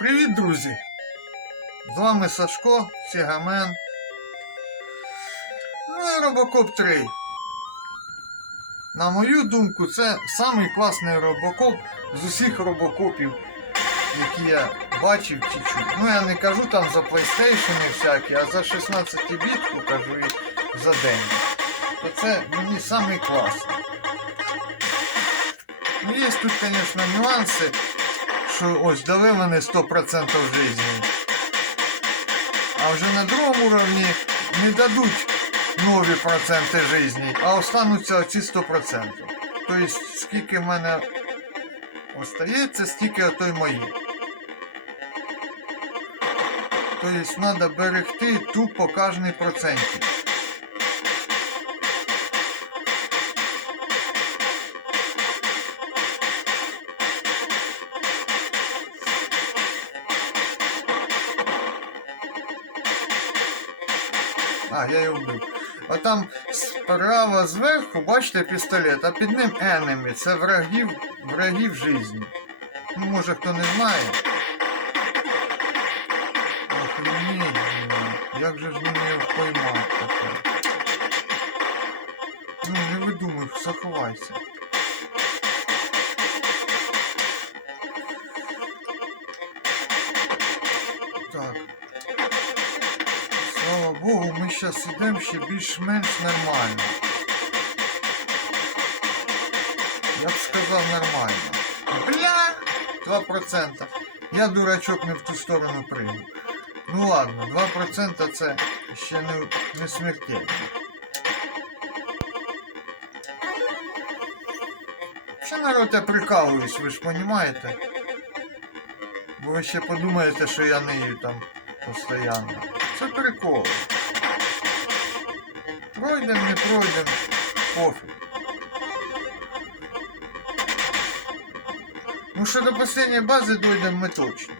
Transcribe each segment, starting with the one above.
Привіт, друзі! З вами Сашко, Сігамен. Ну і Робокоп 3. На мою думку, це самий класний робокоп з усіх робокопів, які я бачив чи чув. Ну я не кажу там за PlayStation всякі, а за 16 бітку кажу і за день. То це мені самий класний. Ну, є тут, звісно, нюанси, що ось дали вони 100% життя. А вже на другому уровні не дадуть нові проценти житті, а остануться оці 100%. Тобто, скільки в мене остається, стільки ото й мої. Тобто, треба берегти тупо кожний процентик. Я його вбив. А там справа зверху, бачите, пістолет, а під ним enemy. Це врагів, врагів житті. Ну, може хто не знає. Охренеть. Як же ж мене поймати таке? Ну, не видумай, заховайся. Богу, ми зараз йдемо ще більш-менш нормально. Я б сказав нормально. Бля! 2%. Я дурачок не в ту сторону прийняв. Ну ладно, 2% це ще не, не смертельно. Ще народ я прикалуюсь, ви ж розумієте? Бо ви ще подумаєте, що я нею там постійно. Це прикол. Пройдем, не пройдем, пофіг. Ну що до последньої бази дойдемо ми точно.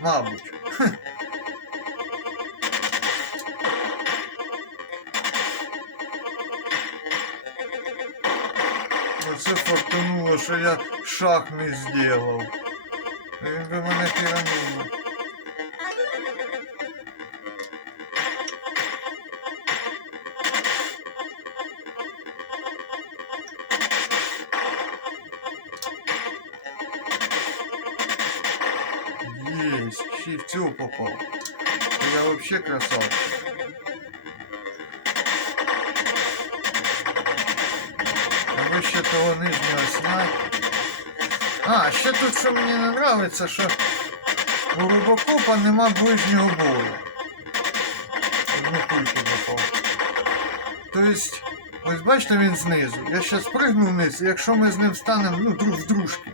Мабуть. Хе. Оце фортунуло, що я шаг не зробив. Він би мене піранув. Есть, в цього попав. Я вообще красавчик. А ще того нижнього снять. А, ще тут що мені не нравиться, що у Робокопа нема ближнього бою. Одну кульку попав. Тобто, ось бачите він знизу. Я ще спригну вниз, і якщо ми з ним станемо ну, друг в дружки,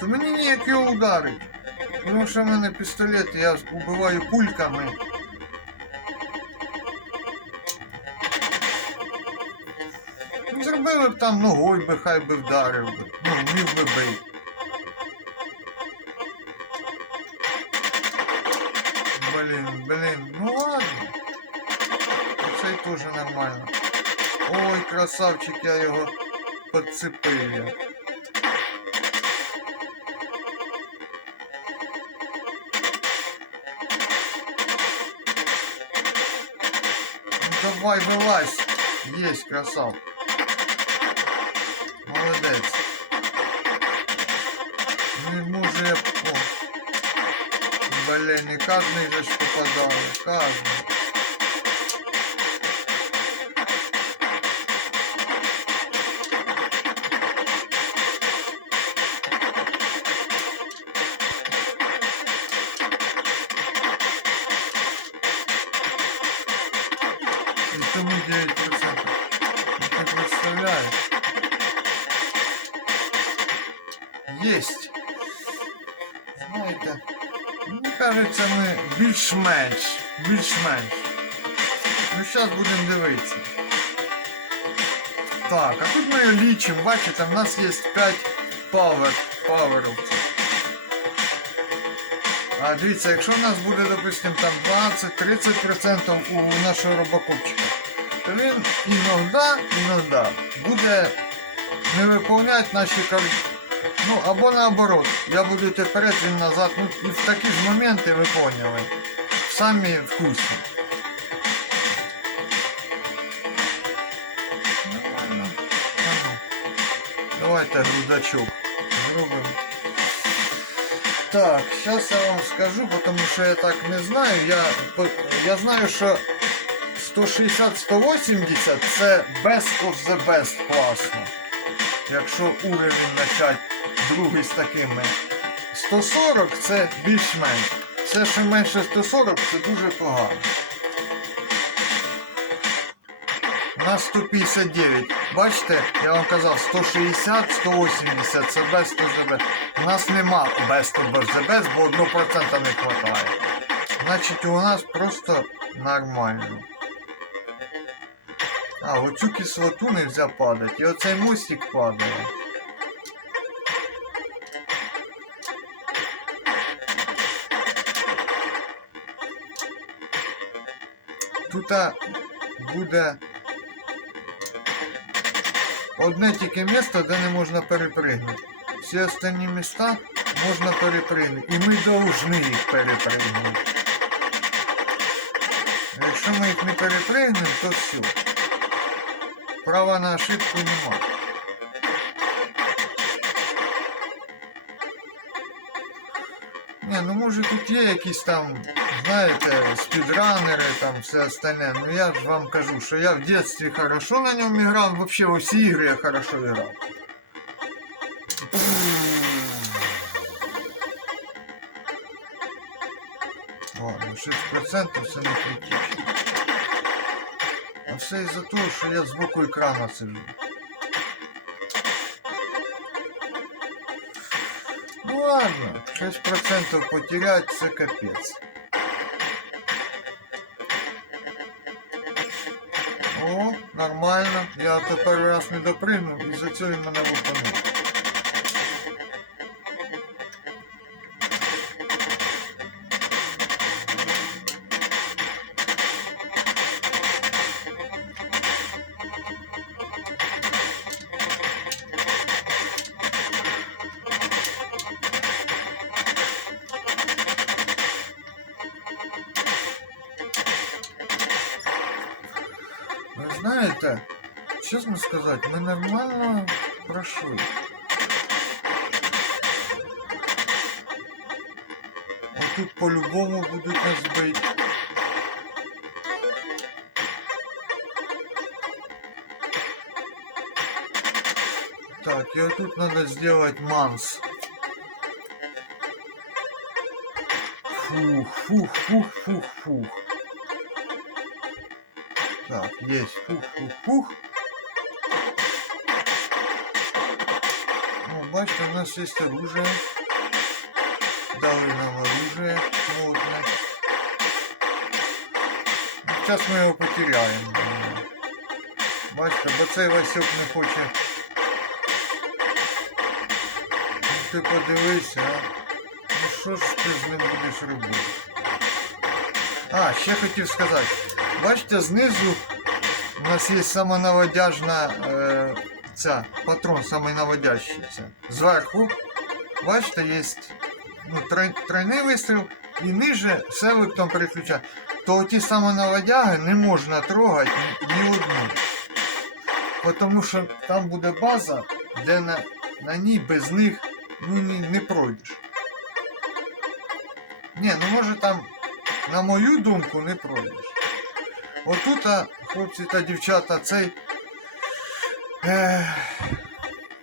то мені ніяк його ударить. Тому що в мене пістолет, я убиваю пульками. Зробили б там ногою би, хай би вдарив би. Ну, міг би бий. Блін, блін, ну ладно. Цей теж нормально. Ой, красавчик, я його подцепив. Давай, вылазь. Есть, красав. Молодец. Не може я... Блин, не каждый же попадал. попадав. Ты представляешь? Есть. Знаєте, мені кажеться, ми більш-менш. Більш-менш. Ну, зараз будемо дивитися. Так, а тут ми лічимо, бачите, в нас є 5 павер, паверовців. А дивіться, якщо в нас буде, допустим, там 20-30% у нашого робокопчика, то він іноді, іноді буде не виконувати наші кор- Ну, або наоборот, я буду йти вперед, він назад. Ну, і в такі ж моменти ви поняли. Самі вкусні. Нормально. А ну. Давайте грудачок зробимо. Так, зараз я вам скажу, тому що я так не знаю. Я, по- я знаю, що 160-180 це best of the best класно. Якщо уровень начать другий з такими. 140 це більш-менш. Все, що менше 140, це дуже погано. У нас 159. Бачите, я вам казав, 160, 180 це the best. У нас нема the best, бо 1% не вистачає. Значить у нас просто нормально. А, оцю кислоту не можна падати. І оцей мостик падає. Тут буде одне тільки місце, де не можна перепригнути. Всі останні міста можна перепригнути. І ми повинні їх перепригнути. Якщо ми їх не перепригнемо, то все. Права на ошибку нема. Не, ну може тут є якісь там, знаєте, спідранери, там все остальне. Ну я ж вам кажу, що я в дитинстві хорошо на ньому грав, вообще во всі ігри я хорошо грав. Ладно, 6% це не критично. А все из-за того, що я з экрана сиджу. Ну ладно, 6% потерять це капець. О, нормально. Я то раз не допригнув і за цього він мене. Чесно сказати, ми нормально пройшли. А тут по-любому будуть нас бити. Так, вот тут надо сделать манс. Фух, фух, фух, фух, фух. Так, есть. Фух, фух, фух. Бачите, у нас есть оружие. Дали нам оружие модное. Сейчас мы его потеряем. Бачите, бо цей Васюк не хоче. Ну ти подивися, а. Ну що ж ти з ним будеш робити? А, ще хотів сказати. Бачите, знизу у нас є самонаводяжна е, ця патрон самонаводящийся. Зверху, бачите, є ну, трой, тройний вистріл і ниже селектом переключати. То ті самонаводяги не можна трогати ні, одну. Тому що там буде база, де на, на ній без них ну, не, не пройдеш. Ні, ну може там, на мою думку, не пройдеш. Отут, хлопці та дівчата, цей.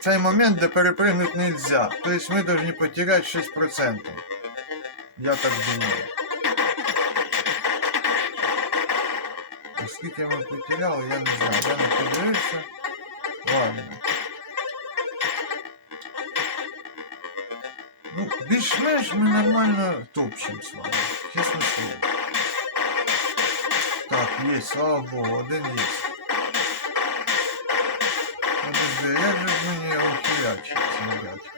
Цей момент, де перепригнути не можна. Тобто ми повинні потеряти 6%. Я так думаю. А Скільки ми потеряли, я не знаю. Я не подивився. Ладно. Ну, більш-менш ми нормально топчемо з вами. Чесне слово. Так, є, слава Богу, один є. як же ж мені його хілячить, цей дядько?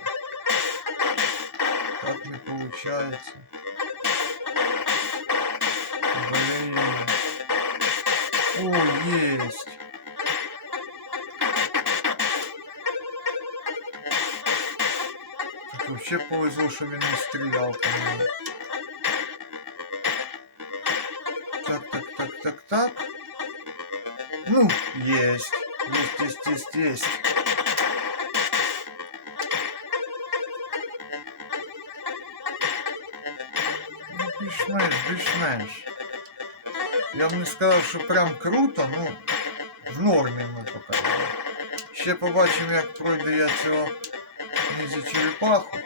Так не получается. Блин. О, есть. Вообще повезло, що він не стріляв по мені. Так, так, так, так, так. Ну, есть. Есть, есть, есть, есть. більш-менш, більш-менш. Я б не сказав, що прям круто, ну, в нормі ми поки. Ще побачимо, як пройде я цього низі черепаху.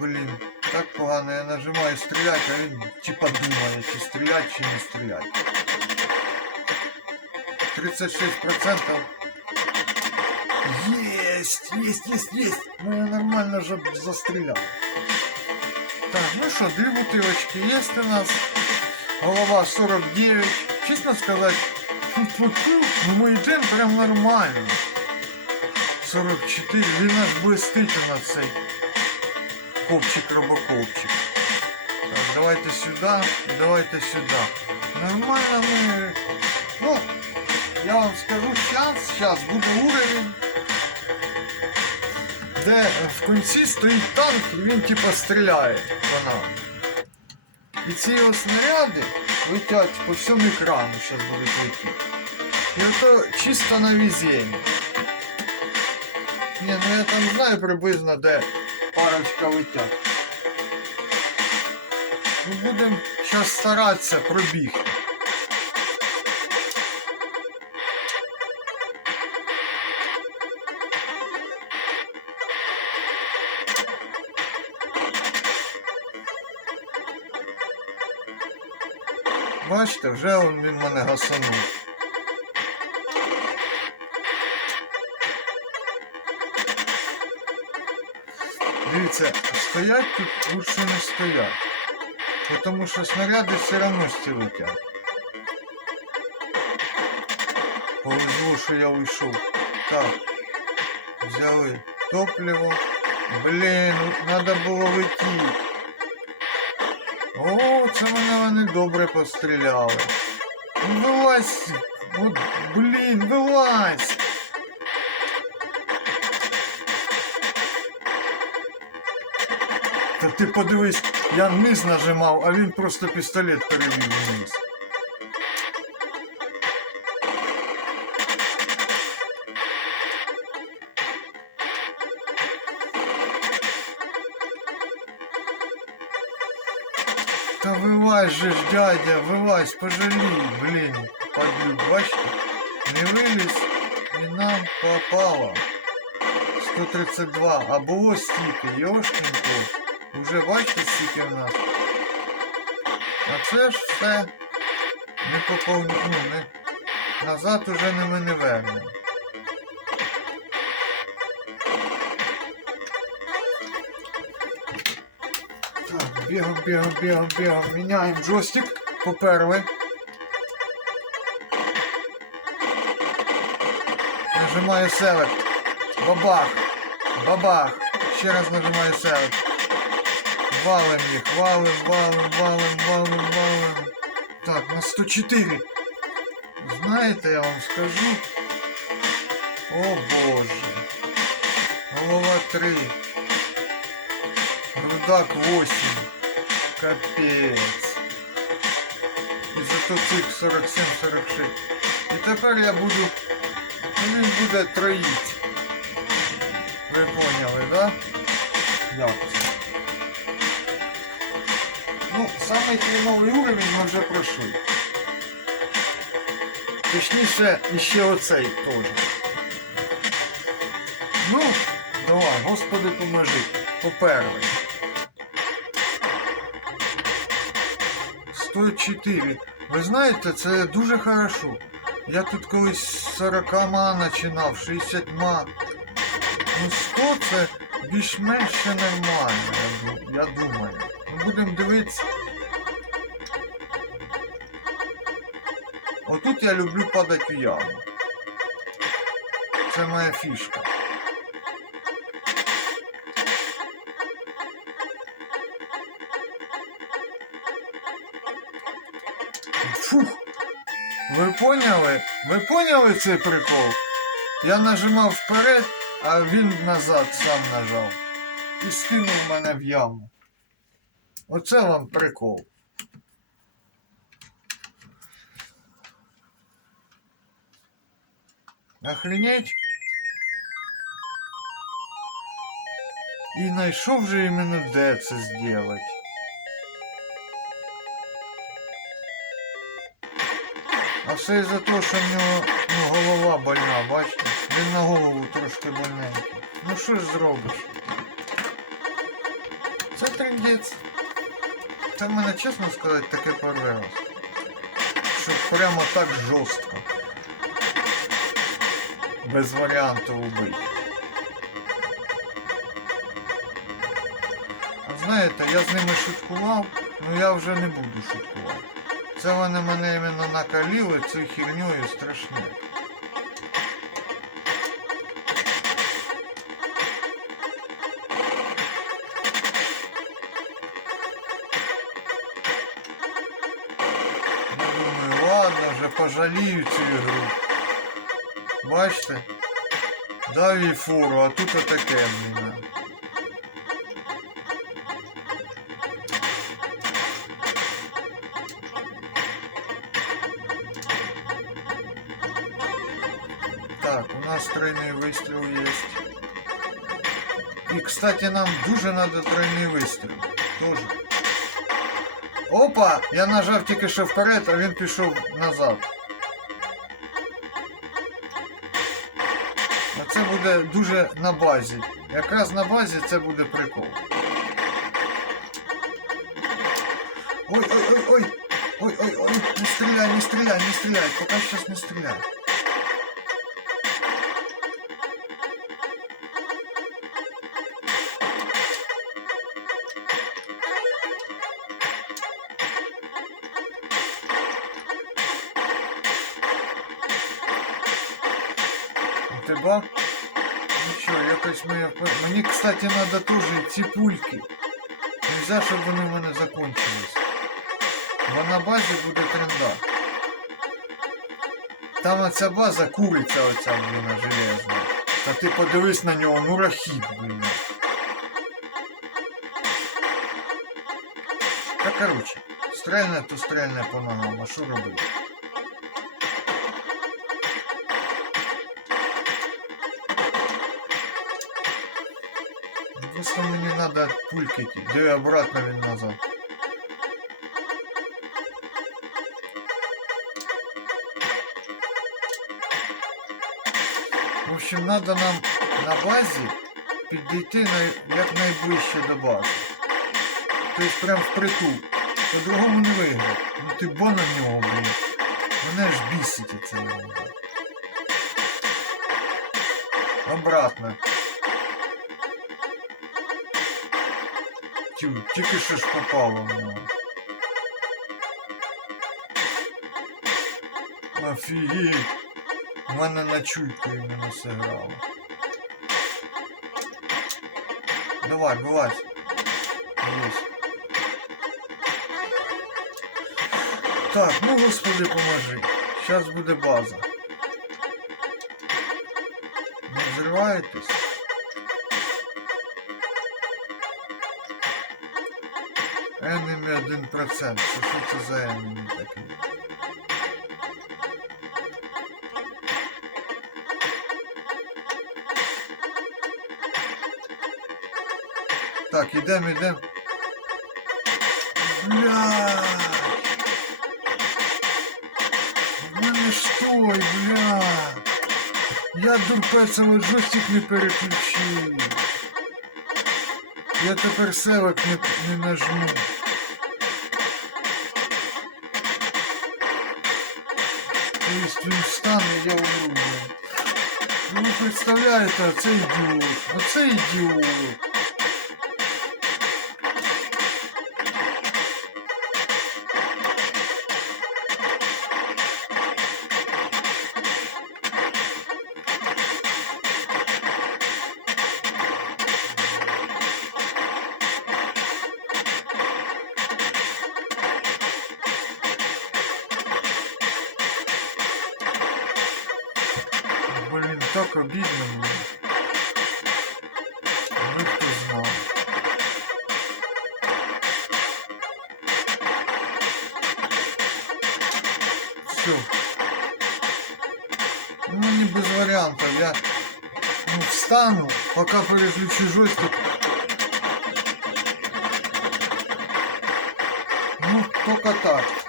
Блін, так погано, я нажимаю стріляти, а він типа думає, чи стріляти, чи не стріляти. 36%. Есть, есть, есть, есть. Ну я нормально же застріляв. Так, ну що, дві бутилочки є у нас. Голова 49. Чесно сказати, фу-фу-фу, ну мой день прям нормально. 44, він аж блистить у цей ковчик робокопчик. Так, давайте сюди і давайте сюди. Нормально ми. Ну, я вам скажу зараз, зараз буде уровень, де в кінці стоїть танк і він типа стріляє по нам. І ці його снаряди летять по всьому екрану, зараз будуть летіти. І ото чисто на везіння. Ні, ну я там знаю приблизно, де парочка летять. Ми будемо зараз старатися пробігти. Бачите, вже він мене гасанув. Дивіться, стоять тут лучше не стоять. Тому що снаряди все одно всі летять. Повезло, що я вийшов. Так. Взяли топливо. Блін, треба було летіти. О, це мене вони добре постріляли. Вилазь! От, блін, вилазь! Та ти подивись, я вниз нажимав, а він просто пістолет перевів вниз. Та же ж, дядя, вилазь, пожалій, блін, падлюк, бачите? Не виліз і нам попало. 132, а було стільки, йошкінко. Уже бачите, скільки в нас. А це ж все не поповню, ну, не, назад уже не ми не вернемо. Так, бігом, бігом, бігом, бігом. Міняємо джойстик. Поперли. Нажимаю селект. Бабах. Бабах. Ще раз нажимаю селект. Валим їх, валим, валим, валим, валим, валим. Так, на 104. Знаєте, я вам скажу. О боже. Голова 3. Рудак 8. Капець. І зато цих 47-46. І тепер я буду. Він буде троїть. Ви поняли, да? Як це? Ну, самий хреновий уровень ми вже пройшли. Точніше, іще оцей теж. Ну, давай, господи поможи. Поперли. 104. Ви знаєте, це дуже хорошо. Я тут колись з 40 ма починав, 60 ма. Ну 100 це більш-менш нормально, я, думаю. Ми будемо дивитися. Отут я люблю падати у яму. Це моя фішка. Ви поняли? Ви поняли цей прикол? Я нажимав вперед, а він назад сам нажав. І скинув мене в яму. Оце вам прикол. Охренеть? І знайшов же іменно де це зробити. Все із-за того, що в нього ну, голова больна, бачите? Він на голову трошки больненький. Ну що ж зробиш? Це трендець. Це в мене, чесно сказати, таке раз. Щоб прямо так жорстко. Без варіанту убити. Знаєте, я з ними шуткував, ну я вже не буду шуткувати. Це вони мене іменно накаліли цією херньою страшне. Я думаю, ладно вже пожалію цю ігру. Бачите? Дав їй фуру, а тут отаке в мене. Тройний вистріл є. І, кстати, нам дуже треба тройний вистріл. Тоже. Опа! Я нажав тільки що вперед, а він пішов назад. Оце буде дуже на базі. Якраз на базі це буде прикол. Ой, ой, ой, ой! Ой, ой, ой, не стріляй, не стріляй, не стріляй, поки щас не стріляй. якось моя впев- Мені, кстати, треба теж ці пульки. Нельзя, щоб вони в мене закончились. Бо на базі буде тренда. Там оця база куриця оця, блін, железна. Та ти подивись на нього, ну рахіт, блін. Та короче, стрельне, то стрельне по ногам, а що робити? Просто мені надо от пульки йти. Диви обратно він назад. В общем, надо нам на базі підійти на, якнайближче до бази. Тобто прям впритул. По-другому не виграти. Ну ти бо на нього, блін. Мене ж бісить це його. Обратно. Тю, тільки що ж попало в нього. Офігеть. У мене на чуйку іменно сыграло. Давай. Есть. Так, ну господи поможи. Сейчас буде база. Не взриваєтесь? Enemy 1%. Це що це за enemy такий? Так, ідем, ідем. Бля. В мене ж той, бля. Я дурпецевий джойстик не переключив. Я тепер селок не, не нажму. Він встане, я умру. Ну ви представляєте, оце ідіот. Оце ідіот. Так мне. аби хто знав. Все. Ну, не без вариантов. Я ну, встану, пока переключу джойстик. Ну, только так.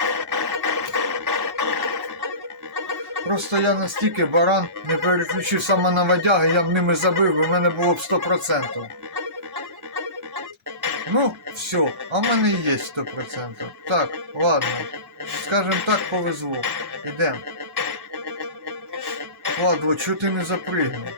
Просто я настільки баран не переключив саме на водяги, я б ними забив, в мене було б 100%. Ну, все, а в мене є 100%. Так, ладно. Скажем так, повезло. Ідем. Ладно, чого ти не запригнув?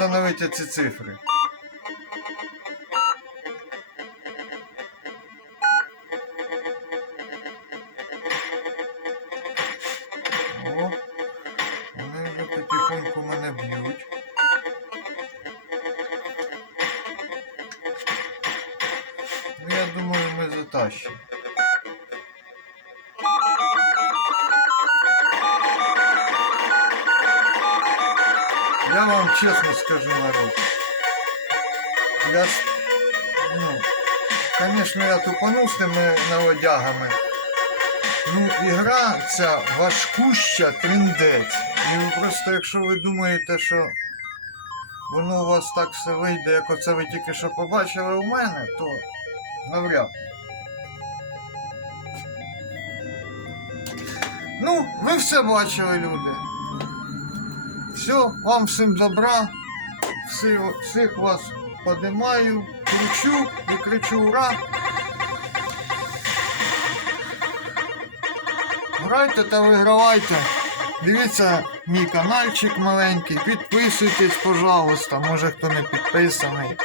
Надо остановить эти цифры. О, вони вже потихоньку мене б'ють. Ну, я думаю, ми затащимо. Я вам честно скажу, народ. Я, ну, конечно, я тупанув з тими наводягами. Ну, ігра ця важкуща триндець. І ви просто, якщо ви думаєте, що воно у вас так все вийде, як оце ви тільки що побачили у мене, то навряд. Ну, ви все бачили, люди. Все, вам всім добра. Всі, всіх вас подимаю, кричу і кричу ура. Грайте та вигравайте. Дивіться мій каналчик маленький. Підписуйтесь, пожалуйста. Може хто не підписаний.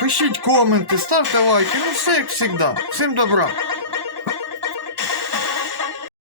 Пишіть коменти, ставте лайки. Ну все як завжди. Всім добра.